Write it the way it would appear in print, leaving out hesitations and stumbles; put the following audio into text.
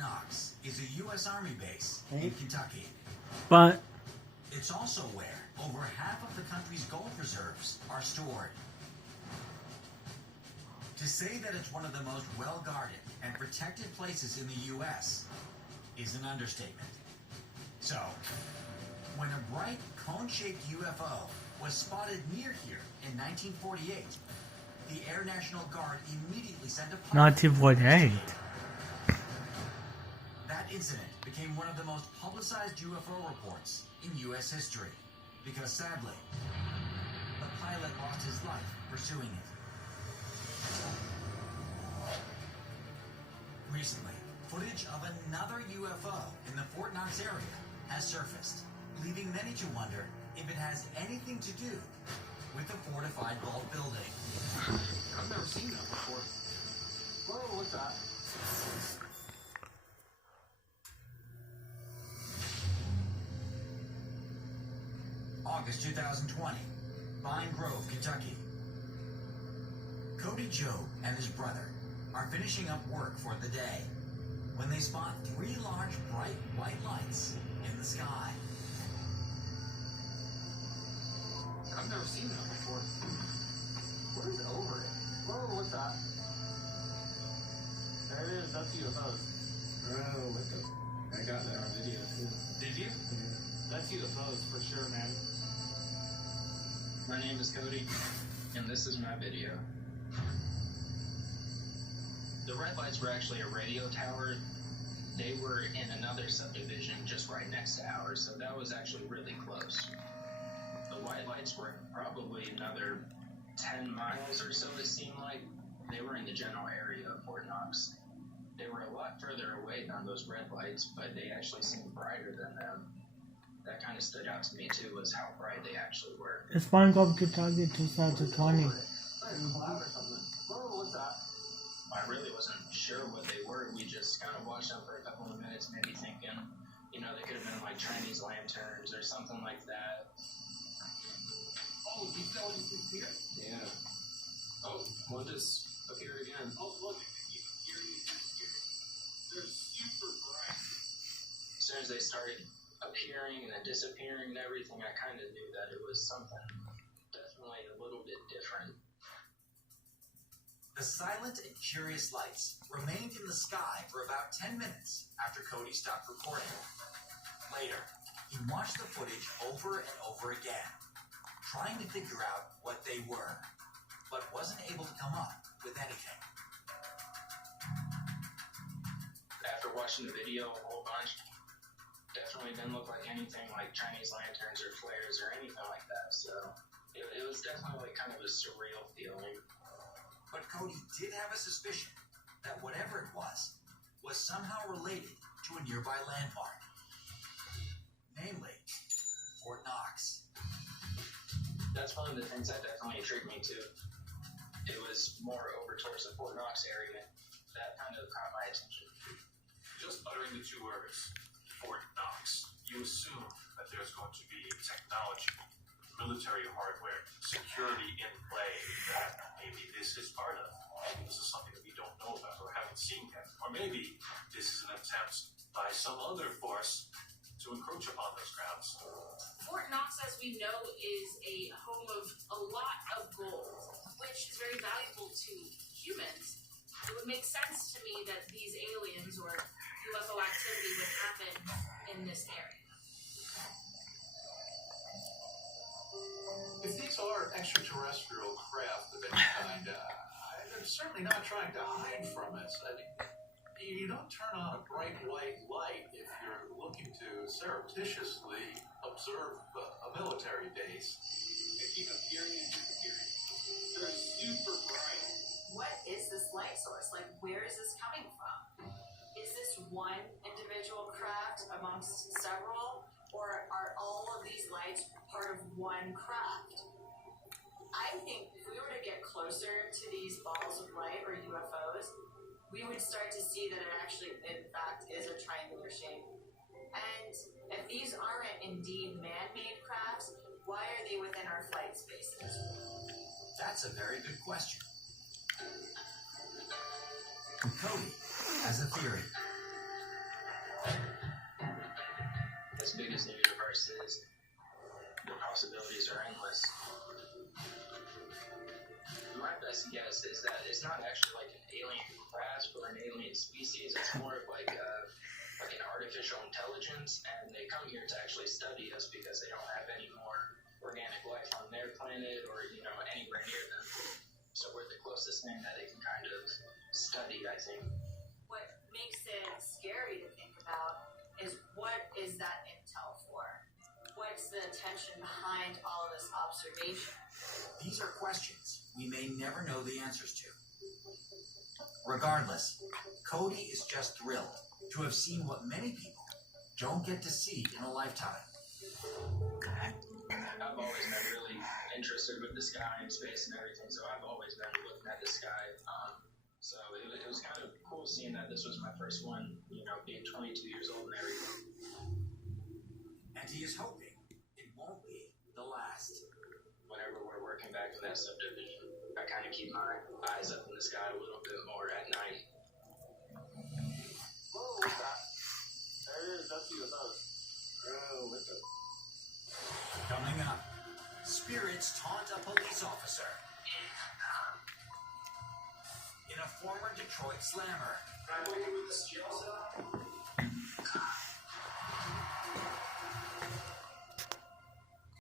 Knox is a U.S. Army base in Kentucky. But It's also where over half of the country's gold reserves are stored. To say that it's one of the most well-guarded and protected places in the U.S. is an understatement. So, when a bright cone-shaped UFO was spotted near here in 1948, the Air National Guard immediately sent a pilot to 1948. That incident became one of the most publicized UFO reports in U.S. history because, sadly, the pilot lost his life pursuing it. Recently, footage of another UFO in the Fort Knox area has surfaced, leaving many to wonder if it has anything to do with the fortified vault building. I've never seen that before. Whoa, what's that? August 2020, Vine Grove, Kentucky. Cody Joe and his brother are finishing up work for the day when they spot three large bright white lights in the sky. I've never seen that before. What is over it? Whoa, what's that? There it is, that's UFOs. Oh, what the? I got that on video too. Did you? Yeah. That's UFOs for sure, man. My name is Cody, and this is my video. The red lights were actually a radio tower. They were in another subdivision just right next to ours, so that was actually really close. The white lights were probably another 10 miles or so, it seemed like. They were in the general area of Fort Knox. They were a lot further away than those red lights, but they actually seemed brighter than them. That kind of stood out to me too, was how bright they actually were. It's Vine Grove, Kentucky, 2020. Whoa, what's that? I really wasn't sure what they were. We just kind of watched them for a couple of minutes, maybe thinking, you know, they could have been like Chinese lanterns or something like that. Oh, you fell into here? Yeah. Oh, one just appeared again. Oh, look, you can hear these here. They're super bright. As soon as they started appearing and then disappearing and everything, I kind of knew that it was something definitely a little bit different. The silent and curious lights remained in the sky for about 10 minutes after Cody stopped recording. Later, he watched the footage over and over again, trying to figure out what they were, but wasn't able to come up with anything. After watching the video a whole bunch, definitely didn't look like anything like Chinese lanterns or flares or anything like that, so it was definitely like kind of a surreal feeling. But Cody did have a suspicion that whatever it was somehow related to a nearby landmark, namely Fort Knox. That's one of the things that definitely intrigued me too. It was more over towards the Fort Knox area that kind of caught my attention. Just uttering the two words, Fort Knox, you assume that there's going to be technology, military hardware, security in play that maybe this is part of. Maybe this is something that we don't know about or haven't seen yet. Or maybe this is an attempt by some other force to encroach upon those grounds. Fort Knox, as we know, is a home of a lot of gold, which is very valuable to humans. It would make sense to me that these aliens or UFO activity would happen in this area. If these are extraterrestrial craft of any kind, they're certainly not trying to hide from us. I mean, you don't turn on a bright white light if you're looking to surreptitiously observe a military base. They keep appearing and disappearing. They're super bright. What is this light source? Like, where is this coming from? Is this one individual craft amongst several, or are all of these lights part of one craft? I think if we were to get closer to these balls of light or UFOs, we would start to see that it actually, in fact, is a triangular shape. And if these aren't indeed man-made crafts, why are they within our flight spaces? That's a very good question. Cody has a theory. sources, the possibilities are endless. My best guess is that it's not actually like an alien craft or an alien species. It's more of like an artificial intelligence, and they come here to actually study us because they don't have any more organic life on their planet or anywhere near them. So we're the closest thing that they can kind of study, I think. What makes it scary to think about is what is that intel for? What's the intention behind all of this observation? These are questions we may never know the answers to. Regardless, Cody is just thrilled to have seen what many people don't get to see in a lifetime. I've always been really interested with the sky and space and everything, so I've always been looking at the sky. So it was kind of cool seeing that this was my first one, being 22 years old and everything. And he is hoping it won't be the last. Whenever we're working back in that subdivision, I kind of keep my eyes up in the sky a little bit more at night. Whoa, what's that? There it is, that's UFOs. Oh, look at Coming up, spirits taunt a police officer. In a former Detroit slammer. Can I wake up with this jail cell?